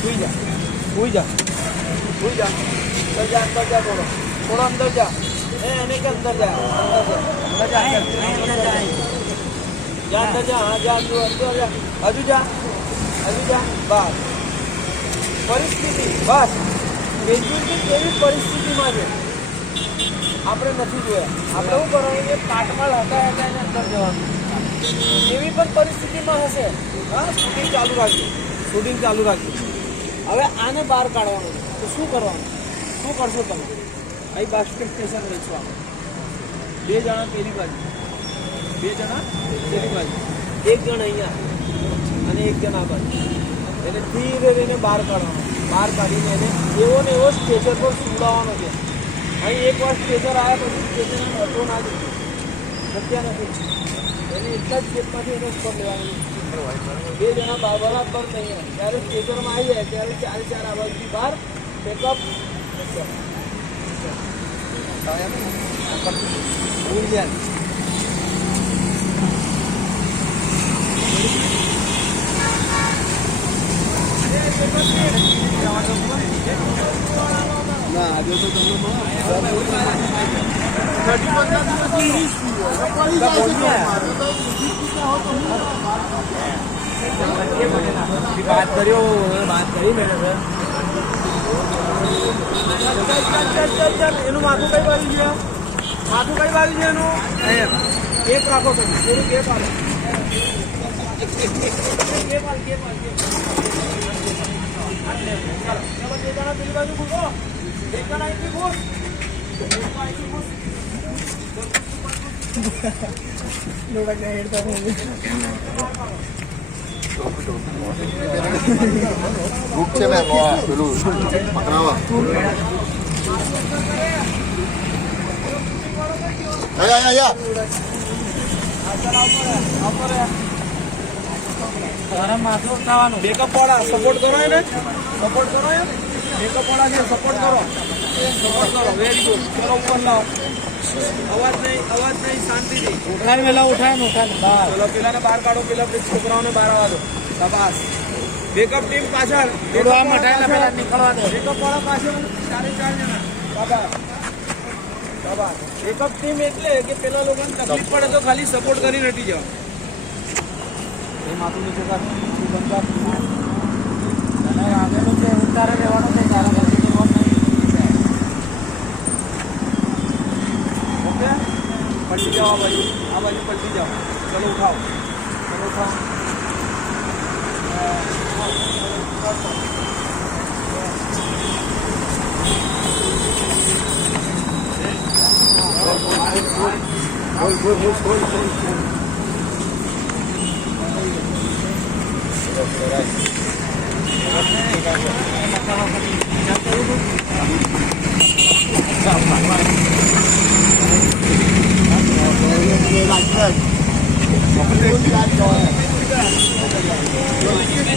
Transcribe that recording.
सुई जा सुई जा सुई जा अंदर जा थोड़ा अंदर जा आने के अंदर जा अंदर जा अंदर जा हाँ जा तू अंदर जा हजू जा बस परिस्थिति बस કેવી પરિસ્થિતિમાં છે આપણે નથી જોયા. આપણે શું કરવાનું છે, કાટમાળ હતા એને અંદર જવાનું. એવી પણ પરિસ્થિતિમાં હશે. હા, શૂટિંગ ચાલુ રાખજો. હવે આને બહાર કાઢવાનું છે તો શું કરવાનું, શું કરશો તમે? અહીં બાસ્કેટ સ્ટેશન લઈશું આપણે. 2 જણા પેલી બાજુ, 2 જણા પેલી બાજુ, 1 જણ અહીંયા અને 1 જણ આ બાજુ. એને ધીરે રહીને બહાર કાઢવાનો. બહાર કાઢીને એને એવો ને એવો સ્ટેચર પર સુવડાવવાનો છે. અહીં એકવાર સ્ટેચર આવ્યા પછી સ્ટેચરને હટો ના દે, શક્ય નથી. એને એટલા જ સ્ટેપમાંથી એને ઉપર લેવાનું. 2 જણા બરાબર નહીં. જ્યારે સ્ટેચરમાં આવી જાય ત્યારે 4 આ બાજુથી બહાર પેકઅપ ઉડી જાય. ના આજે તો તમને વાત કરી મેં એનું માથું કઈ બાજુ છે? માથું કઈ બાજુ છે એનું? એક રાખો તમે, થોડું કેપ આવે. પેલી બાજુ ઘૂસો, એક જણા અહીંથી ઘૂસ, ગ્રુપ છે મેં પેલું પકડાવા માથું ઉઠાવવાનું. બેકઅપ વાળા સપોર્ટ કરો એને, સપોર્ટ કરો એમ. બેકઅપ વાળા છે, સપોર્ટ કરો. Very good. ચલો ઉપર લાવો. અવાજ નહીં, શાંતિથી ઉઠાય. પેલા ઉઠાય. ચલો પેલાને બહાર કાઢો. પેલા છોકરાઓને બહાર આવવા દો. શાબાશ. બેકઅપ ટીમ પાછળ. બેકઅપ વાળા પાછળ 4 જણા. શાબાશ. બેકઅપ ટીમ એટલે કે પેલા લોકોને તકલીફ પડે તો ખાલી સપોર્ટ કરી નથી જવા. એ માથું નીચે કર. આગળનું જે ઉતારે રહેવાનું છે ત્યારે પછી ઓકે. પલટી જાઓ આ બાજુ પલટી જાઓ. ચલો ઉઠાવો. Right.